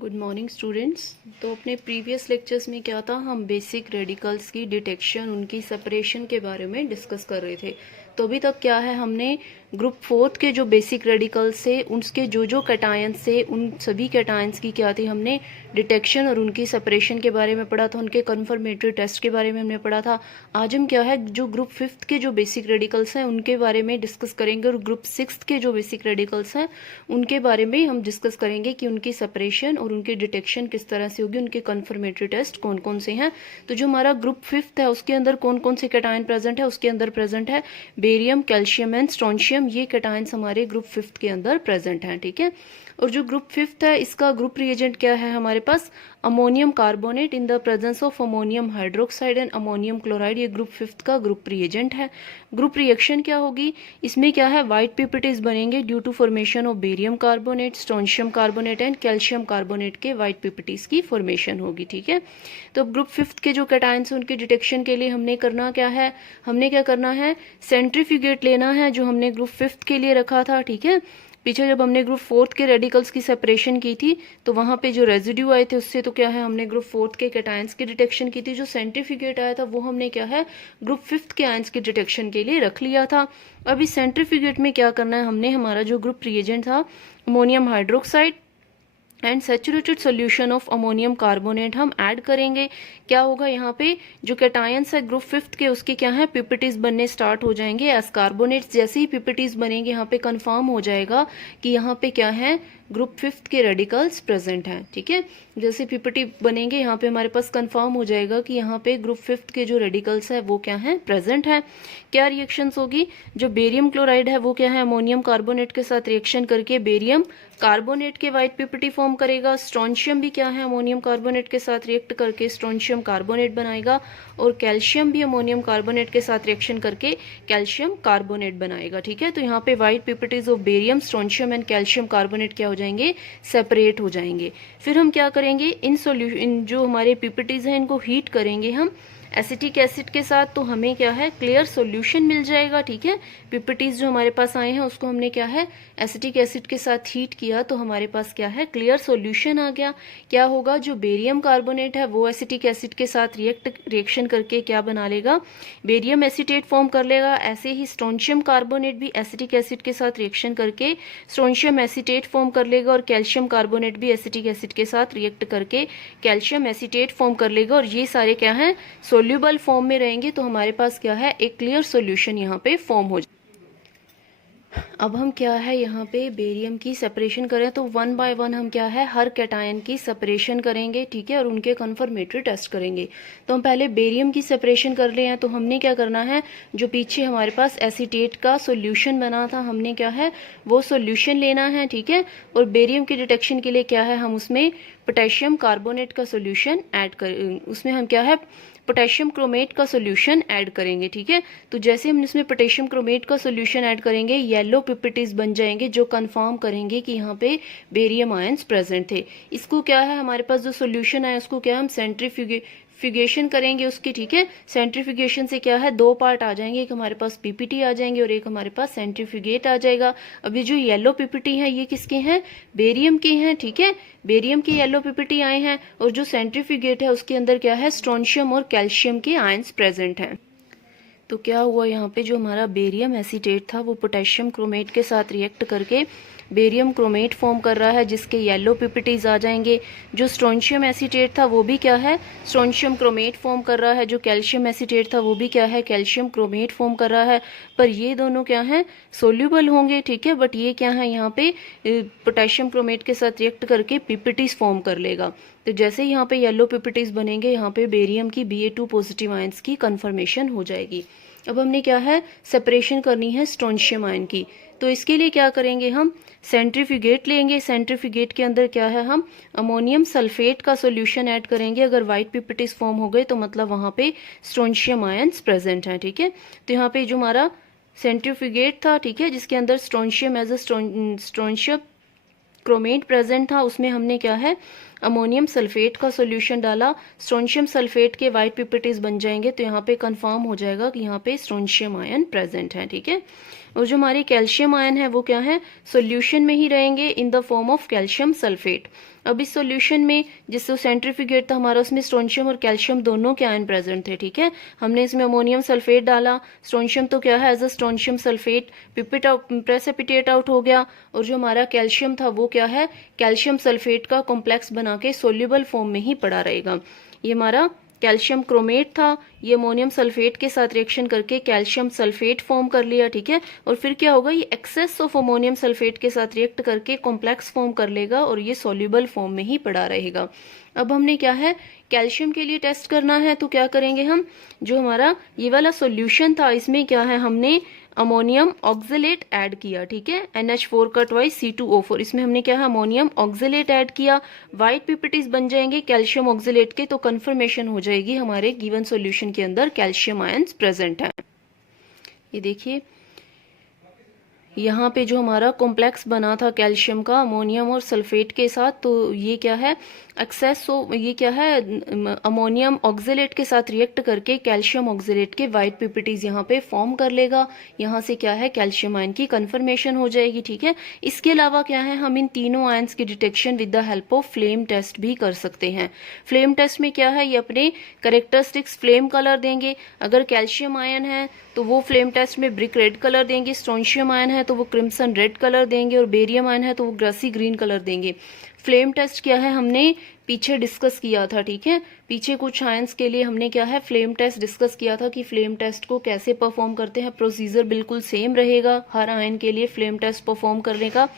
Good morning students. तो अपने previous lectures में क्या था, हम बेसिक रेडिकल्स की डिटेक्शन, उनकी सेपरेशन के बारे में डिस्कस कर रहे थे। तो अभी तक क्या है, हमने ग्रुप फोर्थ के जो बेसिक रेडिकल्स से उसके जो कैटायंस से उन सभी कैटायंस की क्या थी, हमने डिटेक्शन और उनकी सेपरेशन के बारे में पढ़ा था, उनके कन्फर्मेटरी टेस्ट के बारे में हमने पढ़ा था। आज हम क्या है, जो ग्रुप फिफ्थ के जो बेसिक रेडिकल्स हैं उनके बारे में डिस्कस करेंगे, और ग्रुप सिक्स्थ के जो बेसिक रेडिकल्स हैं उनके बारे में हम डिस्कस करेंगे कि उनकी सेपरेशन और उनकी डिटेक्शन किस तरह से होगी, उनके कन्फर्मेटरी टेस्ट कौन कौन से हैं। तो जो हमारा ग्रुप फिफ्थ है उसके अंदर कौन कौन से कैटायन प्रेजेंट है, उसके अंदर प्रेजेंट है बेरियम, कैल्शियम एंड स्ट्रोंशियम। ये कैटायंस हमारे ग्रुप फिफ्थ के अंदर प्रेजेंट हैं, ठीक है। और जो ग्रुप फिफ्थ है इसका ग्रुप रिएजेंट क्या है हमारे पास, ammonium carbonate in the presence of ammonium hydroxide and ammonium chloride. ये ग्रुप फिफ्थ का ग्रुप रिएजेंट है। ग्रुप रिएक्शन क्या होगी, इसमें क्या है, व्हाइट पीपीटीज बनेंगे due to formation of barium carbonate, strontium carbonate and calcium carbonate के व्हाइट पीपीटीज की फॉर्मेशन होगी, ठीक है। तो ग्रुप फिफ्थ के जो कैटायंस उनकी डिटेक्शन के लिए हमने करना क्या है, हमने क्या करना है, सेंट्रीफ्यूगेट लेना है जो हमने ग्रुप फिफ्थ के लिए रखा था, ठीक है। पीछे जब हमने ग्रुप फोर्थ के रेडिकल्स की सेपरेशन की थी तो वहां पे जो रेजिड्यू आए थे उससे तो क्या है, हमने ग्रुप फोर्थ के कैटायंस की डिटेक्शन की थी। जो सेंट्रीफ्यूगेट आया था वो हमने क्या है, ग्रुप फिफ्थ के आयंस की डिटेक्शन के लिए रख लिया था। अब इस सेंट्रीफ्यूगेट में क्या करना है, हमने हमारा जो ग्रुप रिएजेंट था ammonium hydroxide and saturated solution of ammonium carbonate हम ऐड करेंगे। क्या होगा यहाँ पे, जो कैटायंस है ग्रुप फिफ्थ के उसके क्या है, पीपीटीज बनने स्टार्ट हो जाएंगे एस कार्बोनेट्स। जैसे ही पीपीटीज बनेंगे यहाँ पे कंफर्म हो जाएगा कि यहाँ पे क्या है, ग्रुप फिफ्थ के रेडिकल्स प्रेजेंट हैं, ठीक है। जैसे पीपीटी बनेंगे यहाँ पे हमारे पास कंफर्म हो जाएगा कि यहाँ पे ग्रुप फिफ्थ के जो रेडिकल्स है वो क्या है, प्रेजेंट है। क्या रिएक्शंस होगी, जो बेरियम क्लोराइड है वो क्या है, अमोनियम कार्बोनेट के साथ रिएक्शन करके बेरियम कार्बोनेट के व्हाइट पीपीटी फॉर्म करेगा। स्ट्रोंशियम भी क्या है, अमोनियम कार्बोनेट के साथ रिएक्ट करके स्ट्रोंशियम कार्बोनेट बनाएगा, और कैल्शियम भी अमोनियम कार्बोनेट के साथ रिएक्शन करके कैल्शियम कार्बोनेट बनाएगा, ठीक है। तो यहाँ पे white PPTs of barium, strontium and calcium carbonate क्या हो जाएंगे, सेपरेट हो जाएंगे। फिर हम क्या करेंगे, इन जो हमारे पीपीटीज हैं इनको हीट करेंगे हम एसिटिक एसिड के साथ, तो हमें क्या है, क्लियर सॉल्यूशन मिल जाएगा, ठीक है। पीपीटीज जो हमारे पास आए हैं उसको हमने क्या है, एसिटिक एसिड के साथ हीट किया तो हमारे पास क्या है, क्लियर सॉल्यूशन आ गया। क्या होगा, जो बेरियम कार्बोनेट है वो एसिटिक एसिड के साथ रिएक्शन करके क्या बना लेगा, बेरियम एसीटेट फॉर्म कर लेगा। ऐसे ही स्ट्रोंशियम कार्बोनेट भी एसिटिक एसिड के साथ रिएक्शन करके स्ट्रोंशियम एसीटेट फॉर्म कर लेगा, और कैल्शियम कार्बोनेट भी एसिटिक एसिड के साथ रिएक्ट करके कैल्शियम एसीटेट फॉर्म कर लेगा। और ये सारे क्या है, सोल्यूबल फॉर्म में रहेंगे, तो हमारे पास क्या है, एक क्लियर सॉल्यूशन यहाँ पे फॉर्म हो जाए। अब हम क्या है, यहाँ पे बेरियम की सेपरेशन करें तो वन बाय वन हम क्या है, हर कैटायन की सेपरेशन करेंगे, ठीक है, और उनके कन्फर्मेटरी टेस्ट करेंगे। तो हम पहले बेरियम की सेपरेशन कर रहे हैं, तो हमने क्या करना है, जो पीछे हमारे पास एसीटेट का सॉल्यूशन बना था हमने क्या है, वो सॉल्यूशन लेना है, ठीक है। और बेरियम की डिटेक्शन के लिए क्या है, हम उसमें पोटेशियम कार्बोनेट का सॉल्यूशन ऐड कर, उसमें हम क्या है, पोटेशियम क्रोमेट का सॉल्यूशन ऐड करेंगे, ठीक है। तो जैसे हम इसमें पोटेशियम क्रोमेट का सॉल्यूशन ऐड करेंगे, येलो पीपीटीज बन जाएंगे जो कंफर्म करेंगे कि यहाँ पे बेरियम आयंस प्रेजेंट थे। इसको क्या है, हमारे पास जो सॉल्यूशन है उसको क्या हम सेंट्रीफ्यूगेशन करेंगे उसकी, ठीक है। सेंट्रीफ्यूगेशन से क्या है, दो पार्ट आ जाएंगे, एक हमारे पास पीपीटी आ जाएंगे और एक हमारे पास सेंट्रीफ्यूगेट आ जाएगा। अभी जो येलो पीपीटी है ये किसके हैं, बेरियम के हैं, ठीक है। बेरियम के येलो पीपीटी आए हैं, और जो सेंट्रीफ्यूगेट है उसके अंदर क्या है, स्ट्रोंशियम और कैल्शियम के आयंस प्रेजेंट हैं। तो क्या हुआ, यहाँ पे जो हमारा बेरियम एसीटेट था वो पोटेशियम क्रोमेट के साथ रिएक्ट करके बेरियम क्रोमेट फॉर्म कर रहा है, जिसके येलो पीपीटीज आ जाएंगे। जो स्ट्रोंशियम एसीटेट था वो भी क्या है, स्ट्रोंशियम क्रोमेट फॉर्म कर रहा है। जो कैल्शियम एसीटेट था वो भी क्या है, कैल्शियम क्रोमेट फॉर्म कर रहा है। पर ये दोनों क्या है, सोल्यूबल होंगे, ठीक है। बट ये क्या है, यहाँ पे पोटेशियम क्रोमेट के साथ रिएक्ट करके पीपीटीज फॉर्म कर लेगा। तो जैसे यहाँ पे येलो पीपीटीज बनेंगे, यहाँ पे बेरियम की Ba2 पॉजिटिव आयंस की कन्फर्मेशन हो जाएगी। अब हमने क्या है, सेपरेशन करनी है स्ट्रोंशियम आयन की। तो इसके लिए क्या करेंगे, हम सेंट्रीफ्यूगेट लेंगे। सेंट्रीफ्यूगेट के अंदर क्या है, हम अमोनियम सल्फेट का सॉल्यूशन ऐड करेंगे। अगर व्हाइट पीपीटीज फॉर्म हो गए तो मतलब वहाँ पे स्ट्रोंशियम आयंस प्रेजेंट हैं, ठीक है। तो यहाँ पे जो हमारा सेंट्रीफ्यूगेट था, ठीक है, जिसके अंदर strontium as a strontium chromate present था, उसमें हमने क्या है, अमोनियम सल्फेट का सॉल्यूशन डाला, स्ट्रोंशियम सल्फेट के वाइट पिपिटीज बन जाएंगे, तो यहाँ पे कंफर्म हो जाएगा कि यहाँ पे स्ट्रोंशियम आयन प्रेजेंट है, ठीक है। और जो हमारी कैल्शियम आयन है वो क्या है, सॉल्यूशन में ही रहेंगे in the form of calcium sulphate. अब इस सॉल्यूशन में जिससे सेंट्रीफ्यूगेट था हमारा, उसमें स्ट्रोंशियम और कैल्शियम दोनों के आयन प्रेजेंट थे, ठीक है। हमने इसमें अमोनियम सल्फेट डाला, स्ट्रोंशियम तो क्या है एज अ स्ट्रोंशियम सल्फेट पिपिट आउट, प्रेसिपिटेट आउट हो गया, और जो हमारा कैल्शियम था वो क्या है, कैल्शियम सल्फेट का कॉम्प्लेक्स बना के सोल्यूबल फॉर्म में ही पड़ा रहेगा। ये हमारा कैल्शियम क्रोमेट था, ये अमोनियम सल्फेट के साथ रिएक्शन करके कैल्शियम सल्फेट फॉर्म कर लिया, ठीक है। और फिर क्या होगा, ये एक्सेस ऑफ अमोनियम सल्फेट के साथ रिएक्ट करके कॉम्प्लेक्स फॉर्म कर लेगा और ये सॉल्युबल फॉर्म में ही पड़ा रहेगा। अब हमने क्या है, कैल्शियम के लिए टेस्ट करना है, तो क्या करेंगे हम, जो हमारा ये वाला सॉल्यूशन था इसमें क्या है, हमने अमोनियम ऑक्जेलेट ऐड किया, ठीक है, NH4 का ट्वाइस C2O4, इसमें हमने क्या है अमोनियम ऑक्जेलेट ऐड किया, व्हाइट पिपिटीज बन जाएंगे कैल्शियम ऑक्जेलेट के, तो कंफर्मेशन हो जाएगी हमारे गिवन सॉल्यूशन के अंदर कैल्शियम आयंस प्रेजेंट हैं। ये देखिए यहाँ पे जो हमारा कॉम्प्लेक्स बना था कैल्शियम का अमोनियम और सल्फेट के साथ, तो ये क्या है एक्सेस, ये क्या है अमोनियम ऑक्जेलेट के साथ रिएक्ट करके कैल्शियम ऑक्जेलेट के वाइट पिपिटीज यहाँ पे फॉर्म कर लेगा, यहाँ से क्या है कैल्शियम आयन की कंफर्मेशन हो जाएगी, ठीक है। इसके अलावा क्या है, हम इन तीनों आयंस की detection with the help of flame test भी कर सकते हैं। फ्लेम टेस्ट में क्या है, ये अपने करेक्टरिस्टिक्स फ्लेम कलर देंगे, अगर कैल्शियम आयन है तो वो फ्लेम टेस्ट में ब्रिक रेड कलर देंगे, स्ट्रोंशियम आयन है तो वो क्रिम्सन रेड कलर देंगे, और बेरियम आयन है तो वो ग्रासी ग्रीन कलर देंगे। फ्लेम टेस्ट क्या है, हमने पीछे डिस्कस किया था, ठीक है, पीछे कुछ आयंस के लिए हमने क्या है फ्लेम टेस्ट डिस्कस किया था कि फ्लेम टेस्ट को कैसे परफॉर्म करते हैं। प्रोसीजर बिल्कुल सेम रहेगा हर आयन के लिए फ्लेम टेस्ट परफॉर्म करने का।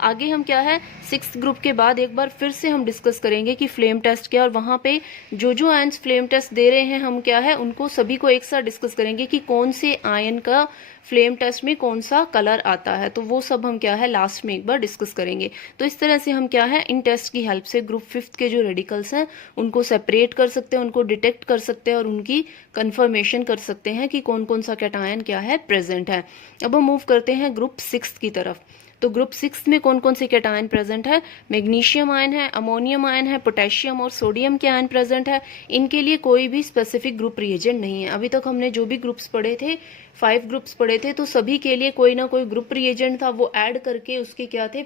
आगे हम क्या है 6th ग्रुप के बाद एक बार फिर से हम डिस्कस करेंगे कि फ्लेम टेस्ट क्या, और वहां पे जो आयंस फ्लेम टेस्ट दे रहे हैं हम क्या है उनको सभी को एक साथ डिस्कस करेंगे कि कौन से आयन का फ्लेम टेस्ट में कौन सा कलर आता है, तो वो सब हम क्या है लास्ट में एक बार डिस्कस करेंगे। तो इस तरह से हम क्या है इन टेस्ट की हेल्प से ग्रुप 5th के जो रेडिकल्स हैं उनको सेपरेट कर सकते हैं, उनको डिटेक्ट कर सकते हैं और उनकी कंफर्मेशन कर सकते हैं कि कौन कौन सा कैटायन क्या है प्रेजेंट है। अब हम मूव करते हैं ग्रुप 6 की तरफ। तो ग्रुप 6 में कौन कौन से कैटायन प्रेजेंट है, मैग्नीशियम आयन है, अमोनियम आयन है, पोटेशियम और सोडियम के आयन प्रेजेंट है। इनके लिए कोई भी स्पेसिफिक ग्रुप रिएजेंट नहीं है। अभी तक हमने जो भी ग्रुप्स पढ़े थे 5 ग्रुप्स पढ़े थे, तो सभी के लिए कोई ना कोई ग्रुप रिएजेंट था, वो ऐड करके उसके क्या थे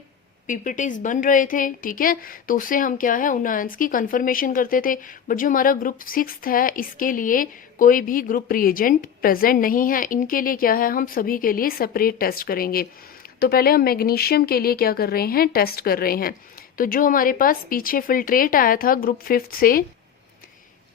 पीपीटीज बन रहे थे, ठीक है। तो उससे हम क्या है उन आयंस की कंफर्मेशन करते थे। बट जो हमारा ग्रुप 6 है इसके लिए कोई भी ग्रुप रिएजेंट प्रेजेंट नहीं है। इनके लिए क्या है हम सभी के लिए सेपरेट टेस्ट करेंगे। तो पहले हम मैग्नीशियम के लिए क्या कर रहे हैं, टेस्ट कर रहे हैं। तो जो हमारे पास पीछे फिल्ट्रेट आया था ग्रुप 5 से,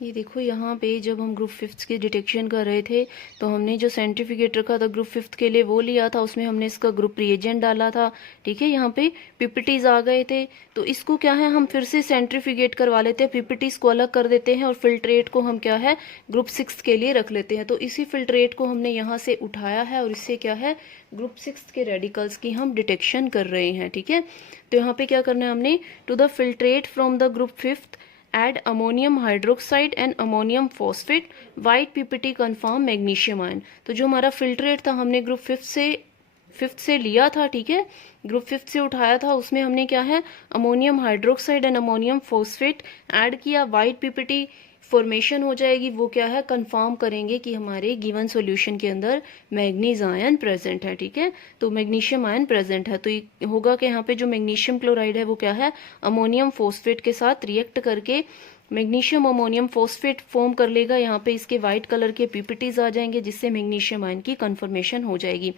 ये देखो यहाँ पे जब हम ग्रुप 5 की डिटेक्शन कर रहे थे तो हमने जो सेंट्रीफ्यूगेट रखा था ग्रुप 5 के लिए वो लिया था, उसमें हमने इसका ग्रुप रिएजेंट डाला था, ठीक है। यहाँ पे पीपीटीज आ गए थे, तो इसको क्या है हम फिर से सेंट्रीफ्यूगेट करवा लेते हैं, पीपीटीज को अलग कर देते हैं और फिल्ट्रेट को हम क्या है ग्रुप 6 के लिए रख लेते हैं। तो इसी फिल्ट्रेट को हमने यहाँ से उठाया है और इससे क्या है ग्रुप 6 के रेडिकल्स की हम डिटेक्शन कर रहे हैं, ठीक है। तो यहाँ पे क्या करना है हमने, to the filtrate from the group 5 add ammonium hydroxide and ammonium phosphate white ppt confirm magnesium ion। तो जो हमारा फिल्ट्रेट था हमने ग्रुप 5 से लिया था, ठीक है, ग्रुप 5 से उठाया था, उसमें हमने क्या है ammonium hydroxide and ammonium phosphate add किया, वाइट पीपीटी फॉर्मेशन हो जाएगी। वो क्या है कंफर्म करेंगे कि हमारे गिवन सॉल्यूशन के अंदर मैग्नीज आयन प्रेजेंट है, ठीक है। तो मैग्नीशियम आयन प्रेजेंट है, तो ये होगा कि यहाँ पे जो मैग्नीशियम क्लोराइड है वो क्या है अमोनियम फॉस्फेट के साथ रिएक्ट करके मैग्नीशियम अमोनियम फॉस्फेट फॉर्म कर लेगा। यहाँ पे इसके व्हाइट कलर के पीपीटीज आ जाएंगे जिससे मैग्नीशियम आयन की कंफर्मेशन हो जाएगी।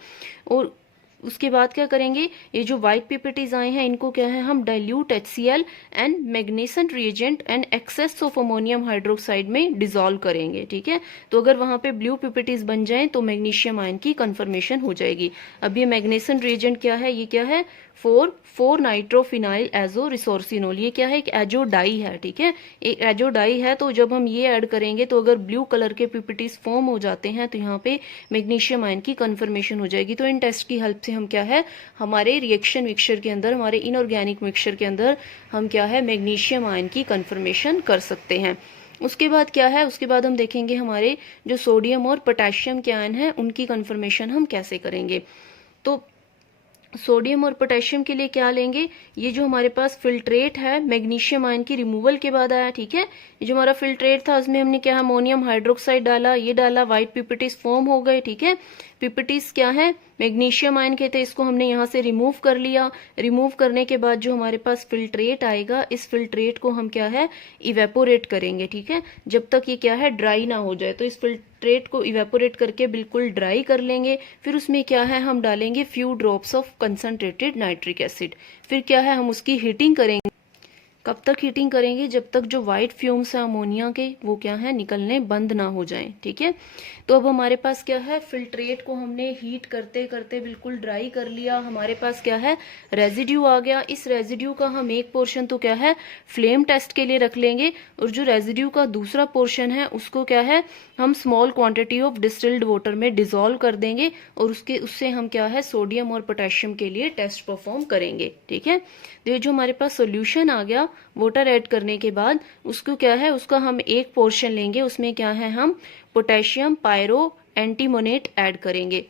और उसके बाद क्या करेंगे, ये जो व्हाइट पीपीटीज आए हैं इनको क्या है हम dilute HCl and magneson reagent and excess of ammonium hydroxide में डिसॉल्व करेंगे, ठीक है। तो अगर वहां पे ब्लू पीपीटीज बन जाएं तो मैग्नीशियम आयन की कंफर्मेशन हो जाएगी। अब ये मैग्नेसेंट रिएजेंट क्या है, ये क्या है 4 नाइट्रोफिनाइल एजो रिसोर्सिनोल, ये क्या है एक एजो डाई है, ठीक है, एक एजो डाई है। तो जब हम ये ऐड करेंगे तो अगर ब्लू कलर के पीपीटीज फॉर्म हो जाते हैं तो यहाँ पे मैग्नीशियम आयन की कंफर्मेशन हो जाएगी। तो इन टेस्ट की हेल्प से हम क्या है हमारे रिएक्शन मिक्सचर के अंदर, हमारे इनऑर्गेनिक मिक्सचर के अंदर हम क्या है मैग्नीशियम आयन की कंफर्मेशन कर सकते हैं। उसके बाद क्या है, उसके बाद हम देखेंगे हमारे जो सोडियम और पोटेशियम के आयन है उनकी कंफर्मेशन हम कैसे करेंगे। तो सोडियम और पोटेशियम के लिए क्या लेंगे, ये जो हमारे पास फिल्ट्रेट है मैग्नीशियम आयन की रिमूवल के बाद आया, ठीक है। ये जो हमारा फिल्ट्रेट था उसमें हमने क्या अमोनियम हाइड्रोक्साइड डाला, ये डाला, व्हाइट पीपीटीज फॉर्म हो गए, ठीक है। पीपीटीज क्या है, मैग्नीशियम आयन के थे, इसको हमने यहाँ से रिमूव कर लिया। रिमूव करने के बाद जो हमारे पास फिल्ट्रेट आएगा, इस फिल्ट्रेट को हम क्या है इवेपोरेट करेंगे, ठीक है, जब तक ये क्या है ड्राई ना हो जाए। तो इस फिल्ट्रेट को इवेपोरेट करके बिल्कुल ड्राई कर लेंगे। फिर उसमें क्या है हम डालेंगे few drops of concentrated nitric acid. फिर क्या है हम उसकी हीटिंग करेंगे। कब तक हीटिंग करेंगे, जब तक जो व्हाइट फ्यूम्स है अमोनिया के वो क्या है निकलने बंद ना हो जाएं, ठीक है। तो अब हमारे पास क्या है, फिल्ट्रेट को हमने हीट करते करते बिल्कुल ड्राई कर लिया। हमारे पास क्या है रेजिड्यू आ गया। इस रेजिड्यू का हम एक पोर्शन तो क्या है फ्लेम टेस्ट के लिए रख लेंगे, और जो रेजिड्यू का दूसरा पोर्शन है उसको क्या है हम small quantity of distilled water में डिसॉल्व कर देंगे, और उससे हम क्या है सोडियम और पोटेशियम के लिए टेस्ट परफॉर्म करेंगे, ठीक है। तो ये जो हमारे पास सोल्यूशन आ गया वाटर ऐड करने के बाद, उसको क्या है उसका हम एक पोर्शन लेंगे, उसमें क्या है हम पोटेशियम पायरो एंटीमोनेट ऐड करेंगे।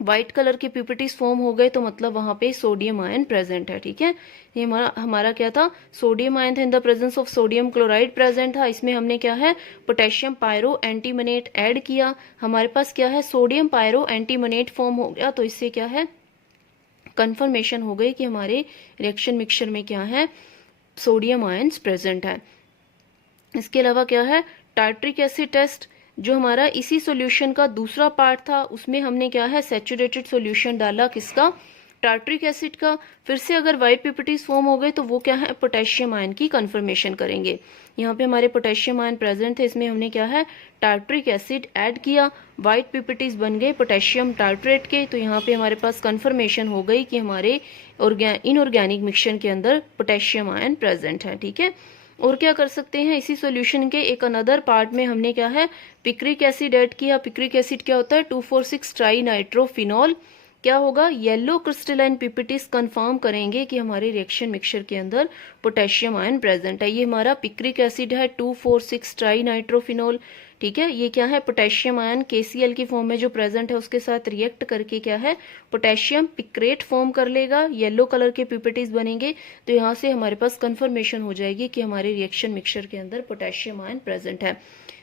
व्हाइट कलर के पीपीटीज फॉर्म हो गए तो मतलब वहां पे सोडियम आयन प्रेजेंट है, ठीक है। ये हमारा क्या था सोडियम आयन था, इन the presence of sodium chloride present था। इसमें हमने क्या है पोटेशियम पायरो एंटीमोनेट ऐड किया। हमारे पास क्या है सोडियम पायरो एंटीमोनेट फॉर्म हो गया। तो इससे क्या है कंफर्मेशन हो गई कि हमारे रिएक्शन मिक्सचर में क्या है सोडियम आयंस प्रेजेंट है। इसके अलावा क्या है टार्ट्रिक एसिड टेस्ट, जो हमारा इसी सॉल्यूशन का दूसरा पार्ट था, उसमें हमने क्या है सैचुरेटेड सॉल्यूशन डाला, किसका टार्ट्रिक एसिड का। फिर से अगर व्हाइट पीपीटीज फॉर्म हो गए तो वो क्या है पोटेशियम आयन की कंफर्मेशन करेंगे। यहाँ पे हमारे पोटेशियम आयन प्रेजेंट थे, इसमें हमने क्या है टार्ट्रिक एसिड ऐड किया, व्हाइट पीपीटीज बन गए पोटेशियम टार्ट्रेट के। तो यहाँ पे हमारे पास कंफर्मेशन हो गई कि हमारे इनऑर्गेनिक मिक्सचर के अंदर पोटेशियम आयन प्रेजेंट है, ठीक है। और क्या कर सकते हैं इसी सॉल्यूशन के एक अनदर पार्ट में हमने क्या है पिक्रिक एसिड ऐड किया। पिक्रिक एसिड क्या होता है 2,4,6 ट्राई नाइट्रोफिनॉल। क्या होगा येलो क्रिस्टलाइन पीपीटीज कंफर्म करेंगे कि हमारे रिएक्शन मिक्सचर के अंदर पोटेशियम आयन प्रेजेंट है। ये हमारा पिक्रिक एसिड है 2,4,6 ट्राई नाइट्रोफिनॉल, ठीक है। ये क्या है पोटेशियम आयन KCl की फॉर्म में जो प्रेजेंट है उसके साथ रिएक्ट करके क्या है पोटेशियम पिक्रेट फॉर्म कर लेगा, येलो कलर के पीपीटीज बनेंगे। तो यहाँ से हमारे पास कंफर्मेशन हो जाएगी कि हमारे रिएक्शन मिक्सचर के अंदर पोटेशियम आयन प्रेजेंट है।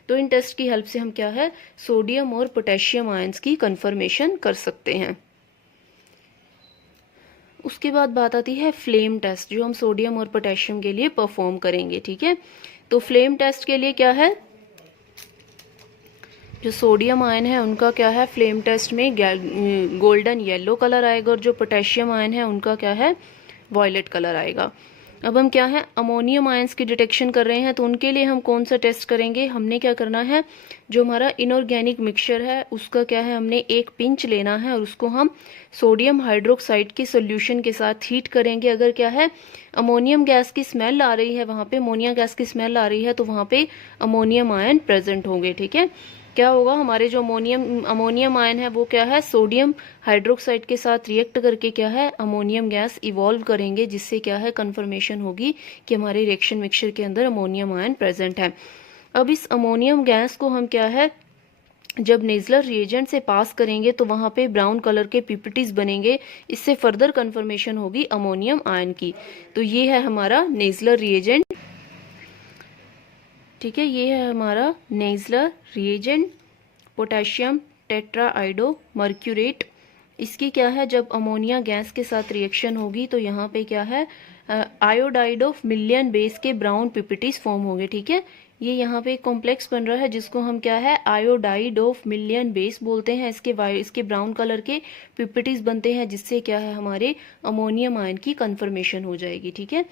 तो इन टेस्ट की हेल्प से हम क्या है सोडियम और पोटेशियम आयंस की कंफर्मेशन कर सकते हैं। उसके बाद बात आती है फ्लेम टेस्ट, जो हम सोडियम और पोटेशियम के लिए परफॉर्म करेंगे, ठीक है। तो फ्लेम टेस्ट के लिए क्या है जो सोडियम आयन है उनका क्या है फ्लेम टेस्ट में गोल्डन येलो कलर आएगा, और जो पोटेशियम आयन है उनका क्या है वॉयलेट कलर आएगा। अब हम क्या है अमोनियम आयंस की डिटेक्शन कर रहे हैं, तो उनके लिए हम कौन सा टेस्ट करेंगे, हमने क्या करना है जो हमारा इनऑर्गेनिक मिक्सचर है उसका क्या है हमने एक पिंच लेना है, और उसको हम सोडियम हाइड्रोक्साइड के सोल्यूशन के साथ हीट करेंगे। अगर क्या है अमोनियम गैस की स्मेल आ रही है, वहां पे अमोनिया गैस की स्मेल आ रही है, तो वहां पे अमोनियम आयन प्रेजेंट होंगे, ठीक है। क्या होगा हमारे जो अमोनियम आयन है वो क्या है सोडियम हाइड्रोक्साइड के साथ रिएक्ट करके क्या है अमोनियम गैस इवॉल्व करेंगे, जिससे क्या है कंफर्मेशन होगी कि हमारे रिएक्शन मिक्सचर के अंदर अमोनियम आयन प्रेजेंट है। अब इस अमोनियम गैस को हम क्या है जब नेजलर रिएजेंट से पास करेंगे तो वहां पे ब्राउन कलर के पीपीटीज बनेंगे, इससे फर्दर कंफर्मेशन होगी अमोनियम आयन की। तो ये है हमारा नेजलर रिएजेंट, ठीक है। ये है हमारा नेजलर रिएजेंट पोटेशियम टेट्राआइडो मर्क्यूरेट। इसकी क्या है जब अमोनिया गैस के साथ रिएक्शन होगी तो यहाँ पे क्या है आयोडाइड ऑफ मिलियन बेस के ब्राउन पीपीटीज फॉर्म होंगे, ठीक है। ये यहाँ पे एक कॉम्प्लेक्स बन रहा है जिसको हम क्या है आयोडाइड ऑफ मिलियन बेस बोलते हैं। इसके ब्राउन कलर के पीपीटीज बनते हैं, जिससे क्या है हमारे अमोनियम आयन की कंफर्मेशन हो जाएगी, ठीक है।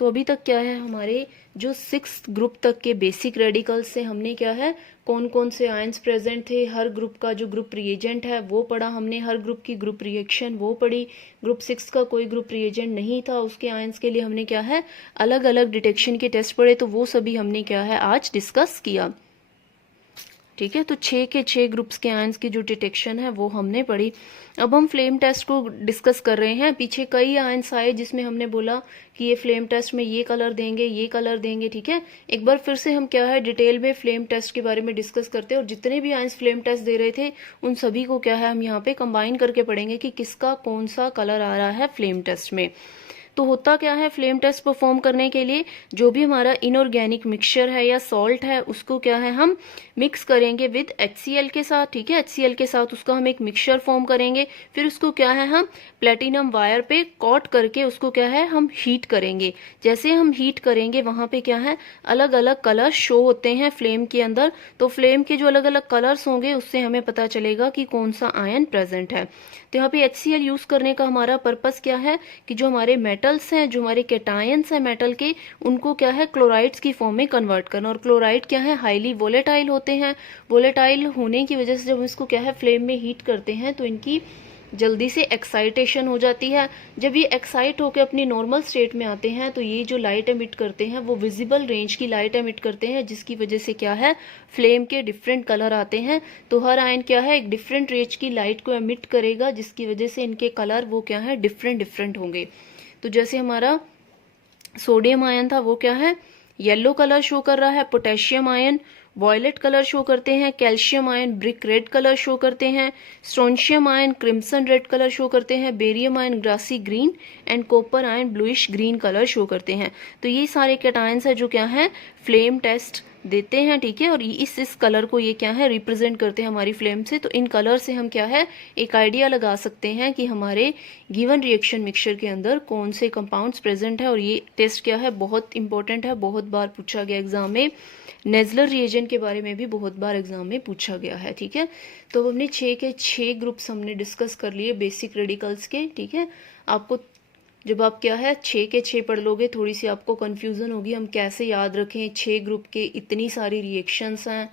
तो अभी तक क्या है हमारे जो 6 ग्रुप तक के बेसिक रेडिकल्स से हमने क्या है कौन कौन से आयंस प्रेजेंट थे, हर ग्रुप का जो ग्रुप रिएजेंट है वो पढ़ा हमने, हर ग्रुप की ग्रुप रिएक्शन वो पढ़ी। ग्रुप 6 का कोई ग्रुप रिएजेंट नहीं था, उसके आयंस के लिए हमने क्या है अलग अलग डिटेक्शन के टेस्ट पढ़े, तो वो सभी हमने क्या है आज डिस्कस किया। ठीक है। तो 6 के 6 ग्रुप्स के आयंस की जो डिटेक्शन है वो हमने पढ़ी। अब हम फ्लेम टेस्ट को डिस्कस कर रहे हैं। पीछे कई आयंस आए जिसमें हमने बोला कि ये फ्लेम टेस्ट में ये कलर देंगे, ये कलर देंगे, ठीक है। एक बार फिर से हम क्या है डिटेल में फ्लेम टेस्ट के बारे में डिस्कस करते हैं, और जितने भी आयंस फ्लेम टेस्ट दे रहे थे उन सभी को क्या है हम यहाँ पे कंबाइन करके पढ़ेंगे कि किसका कौन सा कलर आ रहा है फ्लेम टेस्ट में। तो होता क्या है, फ्लेम टेस्ट परफॉर्म करने के लिए जो भी हमारा इनऑर्गेनिक मिक्सचर है या सॉल्ट है उसको क्या है हम मिक्स करेंगे विद HCl के साथ, ठीक है। HCl के साथ उसका हम एक मिक्सचर फॉर्म करेंगे, फिर उसको क्या है हम प्लेटिनम वायर पे कॉट करके उसको क्या है हम हीट करेंगे। जैसे हम हीट करेंगे वहां पे क्या है अलग अलग कलर शो होते हैं फ्लेम के अंदर। तो फ्लेम के जो अलग अलग कलर्स होंगे उससे हमें पता चलेगा कि कौन सा आयन प्रेजेंट है। तो यहाँ पे HCl यूज करने का हमारा पर्पस क्या है कि जो हमारे मेटल्स हैं, जो हमारे कैटायंस हैं मेटल के, उनको क्या है क्लोराइड्स की फॉर्म में कन्वर्ट करना। और क्लोराइड क्या है हाईली वोलेटाइल होते हैं। वोलेटाइल होने की वजह से जब हम इसको क्या है फ्लेम में हीट करते हैं तो इनकी जल्दी से एक्साइटेशन हो जाती है। जब ये एक्साइट होकर अपनी नॉर्मल स्टेट में आते हैं तो ये जो लाइट एमिट करते हैं वो विजिबल रेंज की लाइट एमिट करते हैं, जिसकी वजह से क्या है फ्लेम के डिफरेंट कलर आते हैं। तो हर आयन क्या है एक डिफरेंट रेंज की लाइट को एमिट करेगा, जिसकी वजह से इनके कलर वो क्या है डिफरेंट डिफरेंट होंगे। तो जैसे हमारा सोडियम आयन था वो क्या है येलो कलर शो कर रहा है, potassium ion violet colour show करते हैं, calcium ion brick red colour show करते हैं, strontium ion crimson red colour show करते हैं, barium ion grassy green and copper ion bluish green colour show करते हैं। तो ये सारे कैटायंस है जो क्या है फ्लेम टेस्ट देते हैं, ठीक है। और इस कलर को ये क्या है रिप्रेजेंट करते हैं हमारी फ्लेम से। तो इन कलर से हम क्या है एक आइडिया लगा सकते हैं कि हमारे गिवन रिएक्शन मिक्सचर के अंदर कौन से कंपाउंड्स प्रेजेंट है। और ये टेस्ट क्या है बहुत इंपॉर्टेंट है, बहुत बार पूछा गया एग्जाम में। नेजलर रिएजेंट के बारे में भी बहुत बार एग्जाम में पूछा गया है, ठीक है। तो अब हमने 6 के 6 ग्रुप्स हमने डिस्कस कर लिए बेसिक रेडिकल्स के, ठीक है। आपको जब आप क्या है 6 के 6 पढ़ लोगे थोड़ी सी आपको कंफ्यूजन होगी हम कैसे याद रखें 6 ग्रुप के इतनी सारी रिएक्शंस हैं।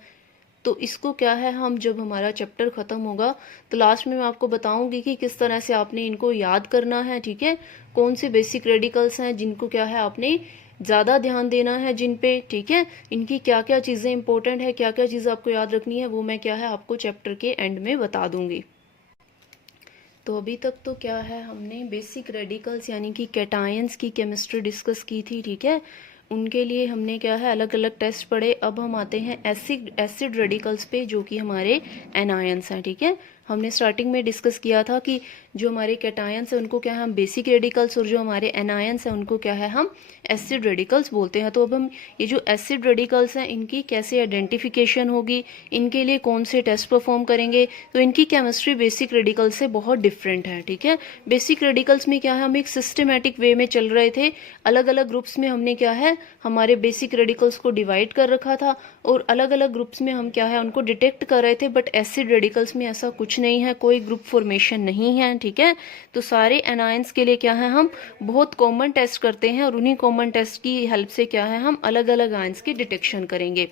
तो इसको क्या है हम जब हमारा चैप्टर खत्म होगा तो लास्ट में मैं आपको बताऊंगी कि किस तरह से आपने इनको याद करना है, ठीक है। कौन से बेसिक रेडिकल्स हैं जिनको क्या है आपने ज़्यादा ध्यान देना है जिन पे, ठीक है। इनकी क्या क्या चीज़ें इंपॉर्टेंट है, क्या क्या चीज़ आपको याद रखनी है, वो मैं क्या है आपको चैप्टर के एंड में बता दूंगी। तो अभी तक तो क्या है हमने बेसिक रेडिकल्स यानी कि कैटायंस की केमिस्ट्री डिस्कस की थी, ठीक है। उनके लिए हमने क्या है अलग अलग टेस्ट पढ़े। अब हम आते हैं एसिड रेडिकल्स पे जो कि हमारे एनायंस हैं, ठीक है। हमने स्टार्टिंग में डिस्कस किया था कि जो हमारे कैटायंस हैं उनको क्या है हम बेसिक रेडिकल्स और जो हमारे एनायंस हैं उनको क्या है हम एसिड रेडिकल्स बोलते हैं। तो अब हम ये जो एसिड रेडिकल्स हैं इनकी कैसे आइडेंटिफिकेशन होगी, इनके लिए कौन से टेस्ट परफॉर्म करेंगे। तो इनकी केमिस्ट्री बेसिक रेडिकल्स से बहुत डिफरेंट है, ठीक है। बेसिक रेडिकल्स में क्या है हम एक सिस्टमेटिक वे में चल रहे थे। अलग अलग ग्रुप्स में हमने क्या है हमारे बेसिक रेडिकल्स को डिवाइड कर रखा था और अलग अलग ग्रुप्स में हम क्या है उनको डिटेक्ट कर रहे थे। बट एसिड रेडिकल्स में ऐसा कुछ नहीं है, कोई ग्रुप फॉर्मेशन नहीं है, ठीक है। तो सारे एनायंस के लिए क्या है हम बहुत कॉमन टेस्ट करते हैं और उन्हीं कॉमन टेस्ट की हेल्प से क्या है हम अलग अलग आयंस की डिटेक्शन करेंगे।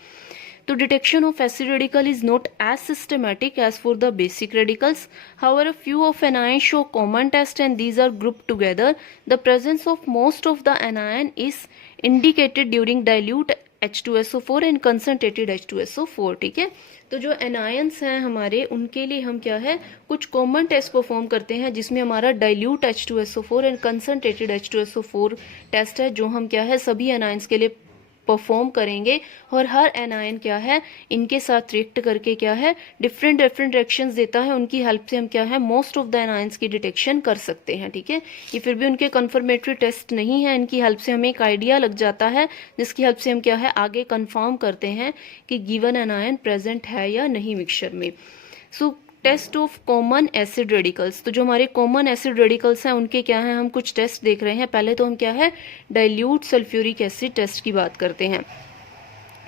तो detection of acid radical is not as systematic as for the basic radicals. However, few of anions show common test and these are grouped together. The presence of most of the anion is indicated during dilute H2SO4 and concentrated H2SO4, ठीक है। तो जो anions हैं हमारे उनके लिए हम क्या है कुछ कॉमन टेस्ट परफॉर्म करते हैं जिसमें हमारा dilute H2SO4 and concentrated H2SO4 test है जो हम क्या है सभी एनायंस के लिए परफॉर्म करेंगे। और हर एनायन क्या है इनके साथ रिएक्ट करके क्या है डिफरेंट डिफरेंट रिएक्शंस देता है। उनकी हेल्प से हम क्या है मोस्ट ऑफ द एनायंस की डिटेक्शन कर सकते हैं, ठीक है। ये फिर भी उनके कंफर्मेटरी टेस्ट नहीं है, इनकी हेल्प से हमें एक आइडिया लग जाता है जिसकी हेल्प से हम क्या है आगे कंफर्म करते हैं कि गिवन एनायन प्रेजेंट है या नहीं मिक्सचर में। So test of common acid radicals, तो जो हमारे कॉमन एसिड रेडिकल्स हैं उनके क्या है हम कुछ टेस्ट देख रहे हैं। पहले तो हम क्या है डाइल्यूट सल्फ्यूरिक एसिड टेस्ट की बात करते हैं।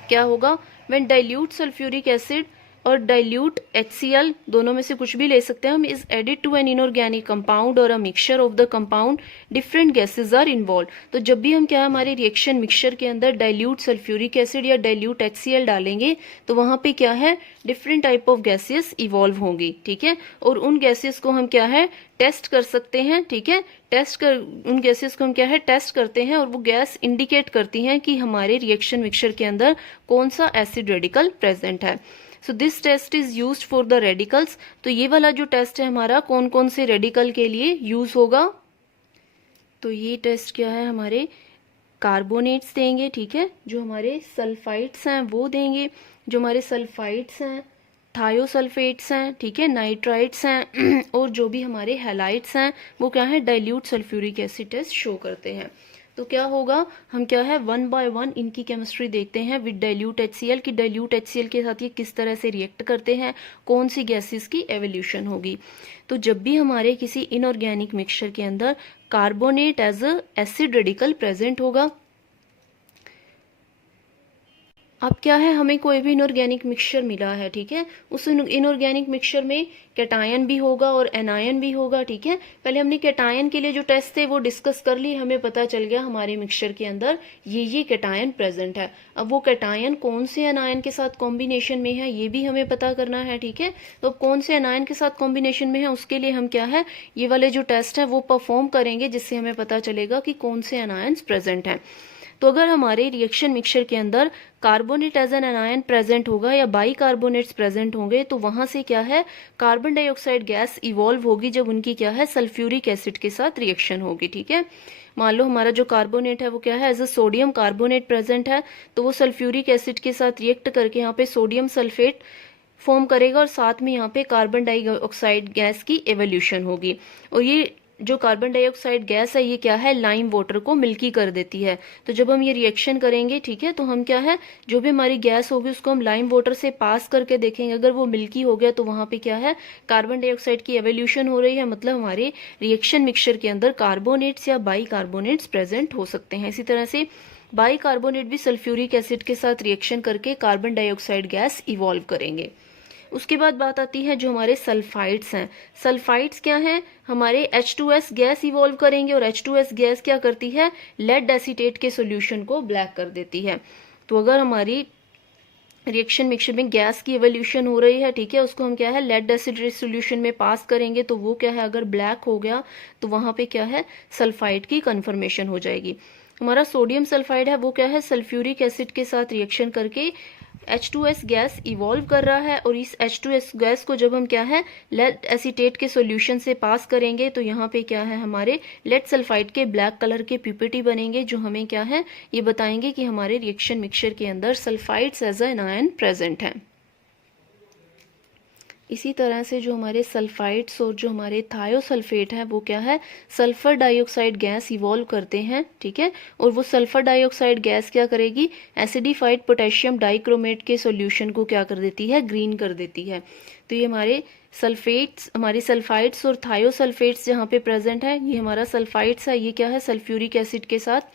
क्या होगा व्हेन डाइल्यूट सल्फ्यूरिक एसिड और डाइल्यूट HCl दोनों में से कुछ भी ले सकते हैं हम is added to an inorganic compound और a mixture of the compound different gases are involve. तो जब भी हम क्या हमारे रिएक्शन मिक्सचर के अंदर डाइल्यूट सल्फ्यूरिक एसिड या डाइल्यूट HCl डालेंगे तो वहां पे क्या है different type of gases evolve होंगी, ठीक है। और उन गैसेस को हम क्या है टेस्ट कर सकते हैं, ठीक है। उन गैसेस को हम क्या है टेस्ट करते हैं और वो गैस इंडिकेट करती हैं कि हमारे रिएक्शन मिक्सचर के अंदर कौन सा एसिड रेडिकल प्रेजेंट है। So this test is used for the radicals. तो ये वाला जो टेस्ट है हमारा कौन कौन से रेडिकल के लिए यूज होगा, तो ये टेस्ट क्या है, हमारे कार्बोनेट्स देंगे, ठीक है, जो हमारे सल्फाइड्स हैं वो देंगे, जो हमारे सल्फाइड्स हैं, थायोसल्फेट्स हैं, ठीक है, नाइट्राइट्स हैं और जो भी हमारे हैलाइड्स हैं वो क्या है, dilute sulphuric acid test show करते हैं। तो क्या होगा, हम क्या है 1 बाय 1 इनकी केमिस्ट्री देखते हैं विद डाइल्यूट HCl कि डाइल्यूट HCl के साथ ये किस तरह से रिएक्ट करते हैं, कौन सी गैसेस की एवोल्यूशन होगी। तो जब भी हमारे किसी इनऑर्गेनिक मिक्सचर के अंदर carbonate as a acid radical present होगा, अब क्या है, हमें कोई भी इनऑर्गेनिक मिक्सचर मिला है, ठीक है, उस इनऑर्गेनिक मिक्सचर में कैटायन भी होगा और एनायन भी होगा, ठीक है। पहले हमने कैटायन के लिए जो टेस्ट थे वो डिस्कस कर ली, हमें पता चल गया हमारे मिक्सचर के अंदर ये कैटायन प्रेजेंट है। अब वो कैटायन कौन से एनायन के साथ कॉम्बिनेशन में है ये भी हमें पता करना है, ठीक है। तो कौन से एनायन के साथ कॉम्बिनेशन में है उसके लिए हम क्या है, ये वाले जो टेस्ट है वो परफॉर्म करेंगे, जिससे हमें पता चलेगा कि कौन से एनायंस प्रेजेंट हैं। तो अगर हमारे रिएक्शन मिक्सचर के अंदर carbonate as an anion present होगा या बाई कार्बोनेट्स प्रेजेंट होंगे, तो वहां से क्या है, कार्बन डाइऑक्साइड गैस इवॉल्व होगी जब उनकी क्या है, सल्फ्यूरिक एसिड के साथ रिएक्शन होगी, ठीक है। मान लो हमारा जो कार्बोनेट है वो क्या है, as a sodium carbonate present है, तो वो सल्फ्यूरिक एसिड के साथ रिएक्ट करके यहाँ पे सोडियम सल्फेट फॉर्म करेगा और साथ में यहाँ पे कार्बन डाइऑक्साइड गैस की एवोल्यूशन होगी। और ये जो कार्बन डाइऑक्साइड गैस है ये क्या है, लाइम वाटर को मिल्की कर देती है। तो जब हम ये रिएक्शन करेंगे, ठीक है, तो हम क्या है, जो भी हमारी गैस होगी उसको हम लाइम वाटर से पास करके देखेंगे, अगर वो मिल्की हो गया तो वहां पे क्या है, कार्बन डाइऑक्साइड की एवोल्यूशन हो रही है, मतलब हमारे रिएक्शन मिक्सचर के अंदर कार्बोनेट्स या बाई कार्बोनेट्स प्रेजेंट हो सकते हैं। इसी तरह से बाई कार्बोनेट भी सल्फ्यूरिक एसिड के साथ रिएक्शन करके कार्बन डाइऑक्साइड गैस इवॉल्व करेंगे। उसके बाद बात आती है जो हमारे सल्फाइड्स हैं। सल्फाइड्स क्या हैं, हमारे H2S गैस इवॉल्व करेंगे और H2S गैस क्या करती है, लेड एसीटेट के सॉल्यूशन को ब्लैक कर देती है। तो अगर हमारी रिएक्शन मिक्सचर में गैस की एवोल्यूशन हो रही है, ठीक है, उसको हम क्या है लेड एसिड सॉल्यूशन में पास करेंगे, तो वो क्या है, अगर ब्लैक हो गया तो वहां पे क्या है, सल्फाइड की कन्फर्मेशन हो जाएगी। हमारा सोडियम सल्फाइड है वो क्या है, सल्फ्यूरिक एसिड के साथ रिएक्शन करके H2S गैस इवॉल्व कर रहा है और इस H2S गैस को जब हम क्या है लेड एसीटेट के सॉल्यूशन से पास करेंगे, तो यहाँ पे क्या है, हमारे लेड सल्फाइड के ब्लैक कलर के पीपीटी बनेंगे, जो हमें क्या है, ये बताएंगे कि हमारे रिएक्शन मिक्सचर के अंदर sulphides as an ion present है। इसी तरह से जो हमारे सल्फाइड्स और जो हमारे थायोसल्फेट हैं वो क्या है, सल्फर डाइऑक्साइड गैस इवॉल्व करते हैं, ठीक है, और वो सल्फर डाइऑक्साइड गैस क्या करेगी, एसिडिफाइड पोटेशियम डाइक्रोमेट के सॉल्यूशन को क्या कर देती है, ग्रीन कर देती है। तो ये हमारे सल्फेट्स, हमारी सल्फाइड्स और थायोसल्फेट्स जहाँ पे प्रेजेंट है, ये हमारा सल्फाइड्स है, ये क्या है, सल्फ्यूरिक एसिड के साथ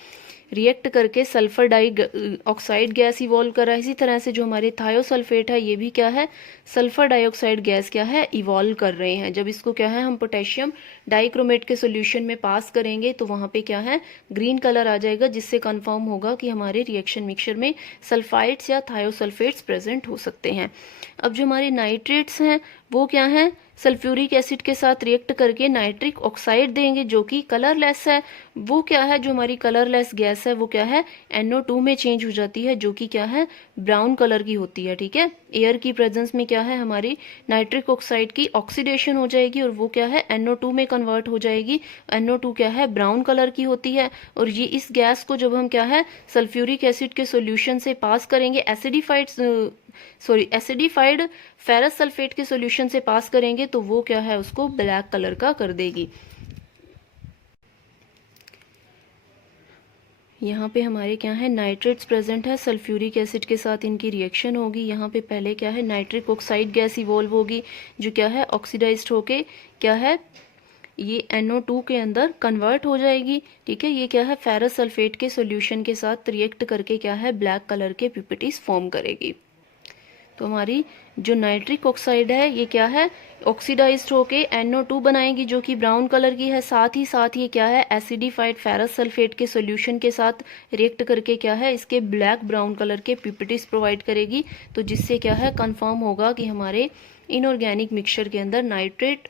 रिएक्ट करके सल्फर डाइऑक्साइड गैस इवॉल्व कर रहा है। इसी तरह से जो हमारे थायोसल्फेट है ये भी क्या है, सल्फर डाइऑक्साइड गैस क्या है, इवॉल्व कर रहे हैं। जब इसको क्या है, हम पोटेशियम डाइक्रोमेट के सॉल्यूशन में पास करेंगे तो वहां पे क्या है, ग्रीन कलर आ जाएगा, जिससे कंफर्म होगा कि हमारे रिएक्शन मिक्सचर में सल्फाइड्स या थायोसल्फेट्स प्रेजेंट हो सकते हैं। अब जो हमारे नाइट्रेट्स हैं वो क्या है, सल्फ्यूरिक एसिड के साथ रिएक्ट करके नाइट्रिक ऑक्साइड देंगे जो कि कलरलेस है। वो क्या है, जो हमारी कलरलेस गैस है वो क्या है, NO2 में चेंज हो जाती है, जो कि क्या है, ब्राउन कलर की होती है, ठीक है। एयर की प्रेजेंस में क्या है, हमारी नाइट्रिक ऑक्साइड की ऑक्सीडेशन हो जाएगी और वो क्या है, NO2 में कन्वर्ट हो जाएगी। NO2 क्या है, ब्राउन कलर की होती है। और ये इस गैस को जब हम क्या है, सल्फ्यूरिक एसिड के सॉल्यूशन से पास करेंगे, एसिडिफाइड फेरस सल्फेट के सॉल्यूशन से पास करेंगे, तो वो क्या है, उसको ब्लैक कलर का कर देगी। यहाँ पे हमारे क्या है, नाइट्रेट्स प्रेजेंट है, सल्फ्यूरिक एसिड के साथ इनकी रिएक्शन होगी। यहाँ पे पहले क्या है, नाइट्रिक ऑक्साइड गैस इवॉल्व होगी, जो क्या है, ऑक्सीडाइज्ड होके क्या है, ये NO2 के अंदर कन्वर्ट हो जाएगी, ठीक है। ये क्या है, फेरस सल्फेट के सॉल्यूशन के साथ रिएक्ट करके क्या है, ब्लैक कलर के पीपीटीज फॉर्म करेगी। तो हमारी जो नाइट्रिक ऑक्साइड है ये क्या है, ऑक्सीडाइज्ड होके NO2 बनाएगी जो कि ब्राउन कलर की है। साथ ही ये क्या है, एसिडिफाइड फेरस सल्फेट के सॉल्यूशन के साथ रिएक्ट करके क्या है, इसके ब्लैक ब्राउन कलर के पीपीटीज प्रोवाइड करेगी। तो जिससे क्या है, कंफर्म होगा कि हमारे इनऑर्गेनिक मिक्सचर के अंदर nitrate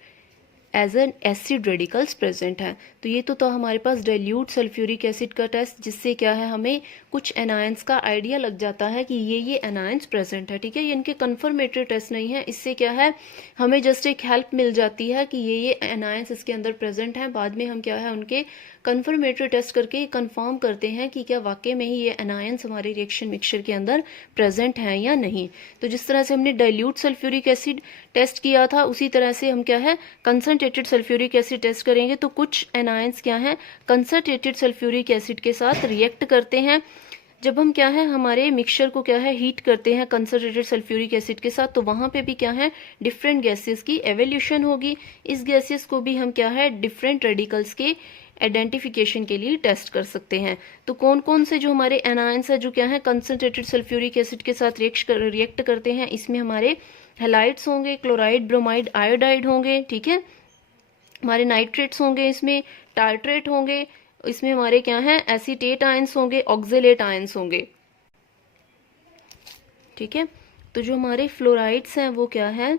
as an acid radicals present है। तो ये तो हमारे पास डाइल्यूट सल्फ्यूरिक एसिड का टेस्ट, जिससे क्या है हमें कुछ एनायंस का आइडिया लग जाता है कि ये एनायंस प्रेजेंट है, ठीक है। ये इनके कंफर्मेटरी टेस्ट नहीं है, इससे क्या है हमें जस्ट एक हेल्प मिल जाती है कि ये एनायंस इसके अंदर प्रेजेंट है। बाद में हम क्या है उनके कंफर्मेटरी टेस्ट करके कंफर्म करते हैं कि क्या वाकई में ही ये एनायंस हमारे रिएक्शन मिक्सचर के अंदर प्रेजेंट है या नहीं। तो जिस तरह से हमने डाइल्यूट सल्फ्यूरिक एसिड टेस्ट किया था, उसी तरह से हम क्या है कंसंट्रेटेड सल्फ्यूरिक एसिड टेस्ट करेंगे। तो कुछ एनायंस क्या है कंसंट्रेटेड सल्फ्यूरिक एसिड के साथ रिएक्ट करते हैं। जब हम क्या है हमारे मिक्सचर को क्या है हीट करते हैं कंसंट्रेटेड सल्फ्यूरिक एसिड के साथ, तो वहां पे भी क्या है डिफरेंट गैसेस की एवोल्यूशन होगी। इस गैसेस को भी हम क्या है डिफरेंट रेडिकल्स के आइडेंटिफिकेशन के लिए टेस्ट कर सकते हैं। तो कौन कौन से जो हमारे एनायंस है जो क्या है कंसंट्रेटेड सल्फ्यूरिक एसिड के साथ रिएक्ट करते हैं, इसमें हमारे हैलाइड्स होंगे, क्लोराइड, ब्रोमाइड, आयोडाइड होंगे, ठीक है। हमारे नाइट्रेट्स होंगे, इसमें टार्ट्रेट होंगे, इसमें हमारे क्या है एसीटेट आयंस होंगे, ऑक्जेलेट आयंस होंगे, ठीक है। तो जो हमारे फ्लोराइड्स हैं वो क्या है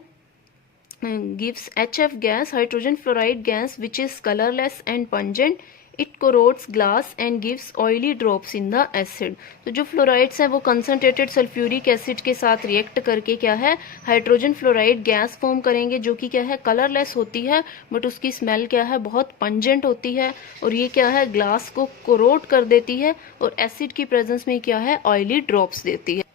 gives HF gas, hydrogen fluoride gas, which is colorless and pungent. It corrodes glass and gives oily drops in the acid. तो जो फ्लोराइड्स हैं वो कंसंट्रेटेड सल्फ्यूरिक एसिड के साथ रिएक्ट करके क्या है हाइड्रोजन फ्लोराइड गैस फॉर्म करेंगे, जो कि क्या है कलरलेस होती है, बट उसकी स्मेल क्या है बहुत पंजेंट होती है, और ये क्या है ग्लास को कोरोड कर देती है, और एसिड की प्रेजेंस में क्या है ऑयली ड्रॉप्स देती है।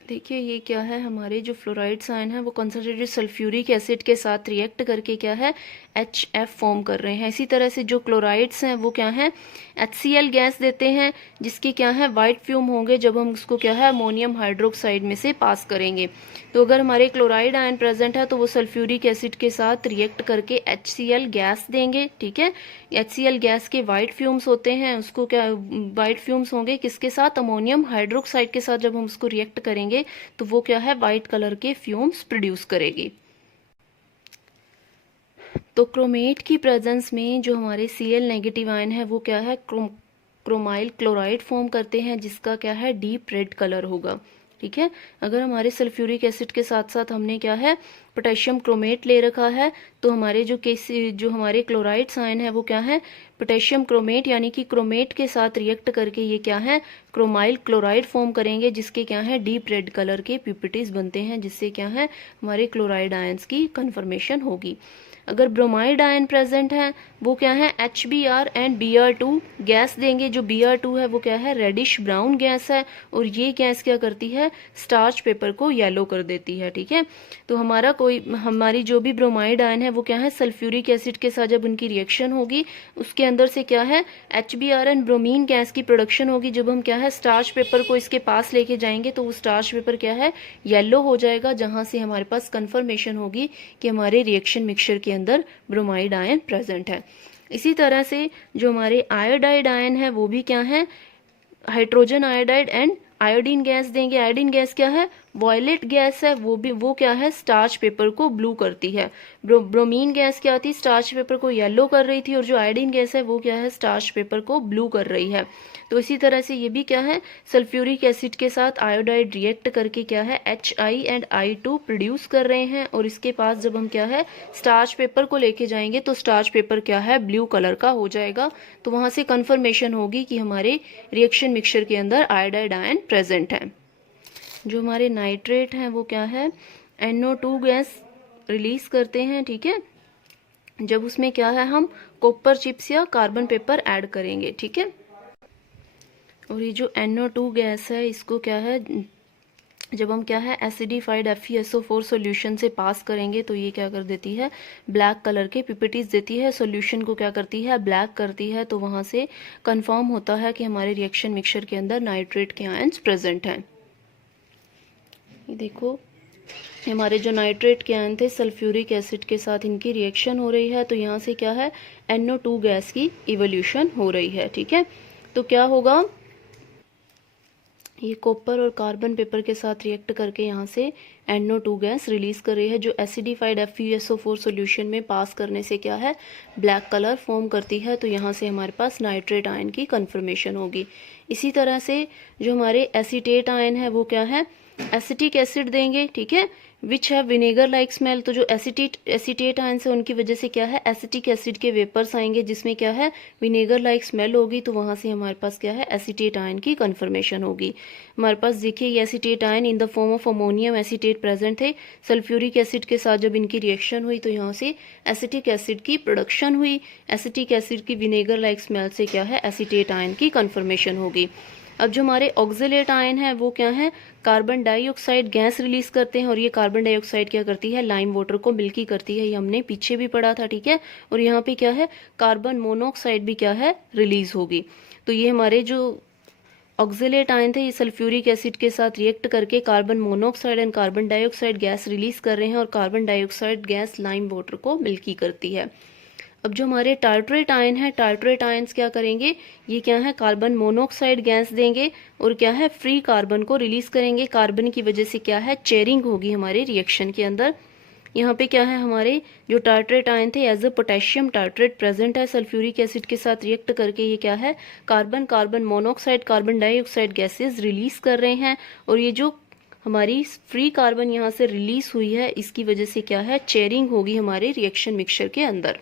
देखिए ये क्या है हमारे जो फ्लोराइड्स आयन है वो कंसंट्रेटेड सल्फ्यूरिक एसिड के साथ रिएक्ट करके क्या है HF फॉर्म कर रहे हैं। इसी तरह से जो क्लोराइड्स हैं वो क्या है HCl गैस देते हैं, जिसके क्या है वाइट फ्यूम होंगे जब हम उसको क्या है अमोनियम हाइड्रोक्साइड में से पास करेंगे। तो अगर हमारे क्लोराइड आयन प्रेजेंट है तो वो सल्फ्यूरिक एसिड के साथ रिएक्ट करके HCl गैस देंगे, ठीक है। HCl गैस के वाइट फ्यूम्स होते हैं, उसको क्या वाइट फ्यूम्स होंगे किसके साथ अमोनियम हाइड्रोक्साइड के साथ, जब हम उसको रिएक्ट करेंगे तो वो क्या है वाइट कलर के फ्यूम्स प्रोड्यूस करेगी। तो क्रोमेट की प्रेजेंस में जो हमारे Cl नेगेटिव आयन है वो क्या है क्रोमाइल क्लोराइड फॉर्म करते हैं, जिसका क्या है डीप रेड कलर होगा, ठीक है। अगर हमारे सल्फ्यूरिक एसिड के साथ साथ हमने क्या है पोटेशियम क्रोमेट ले रखा है, तो हमारे जो हमारे क्लोराइड्स आयन है वो क्या है पोटेशियम क्रोमेट यानी कि क्रोमेट के साथ रिएक्ट करके ये क्या है क्रोमाइल क्लोराइड फॉर्म करेंगे, जिसके क्या है डीप रेड कलर के प्यूपिटीज बनते हैं, जिससे क्या है हमारे क्लोराइड आयंस की कन्फर्मेशन होगी। अगर ब्रोमाइड आयन प्रेजेंट है वो क्या है HBr एंड Br2 गैस देंगे। जो Br2 है वो क्या है रेडिश ब्राउन गैस है, और ये गैस क्या करती है स्टार्च पेपर को येलो कर देती है, ठीक है। तो हमारी जो भी ब्रोमाइड आयन है वो क्या है सल्फ्यूरिक एसिड के साथ जब उनकी रिएक्शन होगी उसके अंदर से क्या है HBr एंड ब्रोमीन गैस की प्रोडक्शन होगी। जब हम क्या है स्टार्च पेपर को इसके पास लेके जाएंगे तो वो स्टार्च पेपर क्या है येलो हो जाएगा, जहां से हमारे पास कंफर्मेशन होगी कि हमारे रिएक्शन मिक्सचर के अंदर ब्रोमाइड आयन प्रेजेंट है। इसी तरह से जो हमारे आयोडाइड आयन है वो भी क्या है hydrogen iodide and iodine gas देंगे। आयोडीन गैस क्या है वॉयलेट गैस है, वो क्या है स्टार्च पेपर को ब्लू करती है। ब्रोमीन गैस क्या थी स्टार्च पेपर को येलो कर रही थी, और जो आयोडीन गैस है वो क्या है स्टार्च पेपर को ब्लू कर रही है। तो इसी तरह से ये भी क्या है सल्फ्यूरिक एसिड के साथ आयोडाइड रिएक्ट करके क्या है HI एंड I2 प्रोड्यूस कर रहे हैं, और इसके पास जब हम क्या है स्टार्च पेपर को लेके जाएंगे तो स्टार्च पेपर क्या है ब्लू कलर का हो जाएगा। तो वहां से कंफर्मेशन होगी कि हमारे रिएक्शन मिक्सचर के अंदर आयोडाइड आयन प्रेजेंट है। जो हमारे नाइट्रेट हैं वो क्या है NO2 गैस रिलीज करते हैं, ठीक है, जब उसमें क्या है हम कॉपर चिप्स या कार्बन पेपर ऐड करेंगे, ठीक है। और ये जो NO2 गैस है इसको क्या है जब हम क्या है एसिडिफाइड FeSO4 सॉल्यूशन से पास करेंगे तो ये क्या कर देती है ब्लैक कलर के पिपिटीज देती है, सॉल्यूशन को क्या करती है ब्लैक करती है। तो वहां से कंफर्म होता है कि हमारे रिएक्शन मिक्सचर के अंदर नाइट्रेट के आयंस प्रेजेंट हैं। ये देखो हमारे जो नाइट्रेट के आयन थे सल्फ्यूरिक एसिड के साथ इनकी रिएक्शन हो रही है, तो यहाँ से क्या है NO2 गैस की इवोल्यूशन हो रही है, ठीक है। तो क्या होगा ये कॉपर और कार्बन पेपर के साथ रिएक्ट करके यहाँ से NO2 गैस रिलीज कर रही है, जो एसिडिफाइड FeSO4 सॉल्यूशन में पास करने से क्या है ब्लैक कलर फॉर्म करती है। तो यहाँ से हमारे पास नाइट्रेट आयन की कन्फर्मेशन होगी। इसी तरह से जो हमारे एसीटेट आयन है वो क्या है एसिटिक एसिड देंगे, ठीक है, which have vinegar like smell, तो जो एसीटेट आयंस है उनकी वजह से क्या है, एसिटिक एसिड के वेपर्स आएंगे जिसमें क्या है, विनेगर लाइक स्मेल होगी, तो वहां से हमारे पास क्या है, एसीटेट आयन की कन्फर्मेशन होगी। हमारे पास देखिए ये acetate ion in the form of ammonium acetate present थे, सल्फ्यूरिक एसिड के साथ जब इनकी रिएक्शन हुई तो यहाँ से एसिटिक एसिड की प्रोडक्शन हुई, एसिटिक एसिड की विनेगर लाइक स्मेल से क्या है, एसीटेट आयन की कन्फर्मेशन होगी। अब जो हमारे ऑक्जेलेट आयन है वो क्या है, कार्बन डाइऑक्साइड गैस रिलीज करते हैं, और ये कार्बन डाइऑक्साइड क्या करती है, लाइम वाटर को मिल्की करती है, ये हमने पीछे भी पढ़ा था, ठीक है। और यहाँ पे क्या है, कार्बन मोनोऑक्साइड भी क्या है, रिलीज होगी। तो ये हमारे जो ऑक्जेलेट आयन थे ये सल्फ्यूरिक एसिड के साथ रिएक्ट करके carbon monoxide and carbon dioxide gas release कर रहे हैं, और carbon dioxide gas lime water को मिल्की करती है। अब जो हमारे टार्ट्रेट आयन है, टार्ट्रेट आयंस क्या करेंगे, ये क्या है, कार्बन मोनोऑक्साइड गैस देंगे और क्या है, फ्री कार्बन को रिलीज करेंगे। कार्बन की वजह से क्या है, चेयरिंग होगी हमारे रिएक्शन के अंदर। यहाँ पे क्या है, हमारे जो टार्ट्रेट आयन थे as a potassium tartrate present है सल्फ्यूरिक एसिड के साथ रिएक्ट करके, ये क्या है, carbon carbon monoxide carbon dioxide gases release कर रहे हैं, और ये जो हमारी फ्री कार्बन यहाँ से रिलीज हुई है इसकी वजह से क्या है, चेयरिंग होगी हमारे रिएक्शन मिक्सचर के अंदर।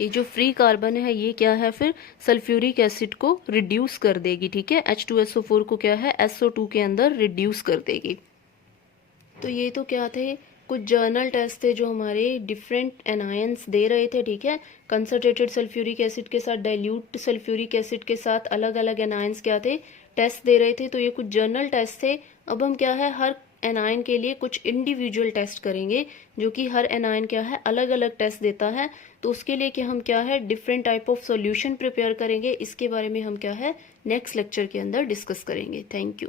ये जो फ्री कार्बन है ये क्या है, फिर सल्फ्यूरिक एसिड को रिड्यूस कर देगी, ठीक है, H2SO4 को क्या है, SO2 के अंदर रिड्यूस कर देगी। तो ये तो क्या थे, कुछ जर्नल टेस्ट थे जो हमारे डिफरेंट एनायंस दे रहे थे, ठीक है, कंसंट्रेटेड सल्फ्यूरिक एसिड के साथ डाइल्यूट सल्फ्यूरिक एसिड के साथ अलग अलग एनायंस क्या थे, टेस्ट दे रहे थे। तो ये कुछ जर्नल टेस्ट थे। अब हम क्या है, हर एनायन के लिए कुछ इंडिविजुअल टेस्ट करेंगे, जो कि हर एनायन क्या है, अलग अलग टेस्ट देता है। तो उसके लिए कि हम क्या है, different type of solution prepare करेंगे, इसके बारे में हम क्या है, नेक्स्ट लेक्चर के अंदर डिस्कस करेंगे। Thank you.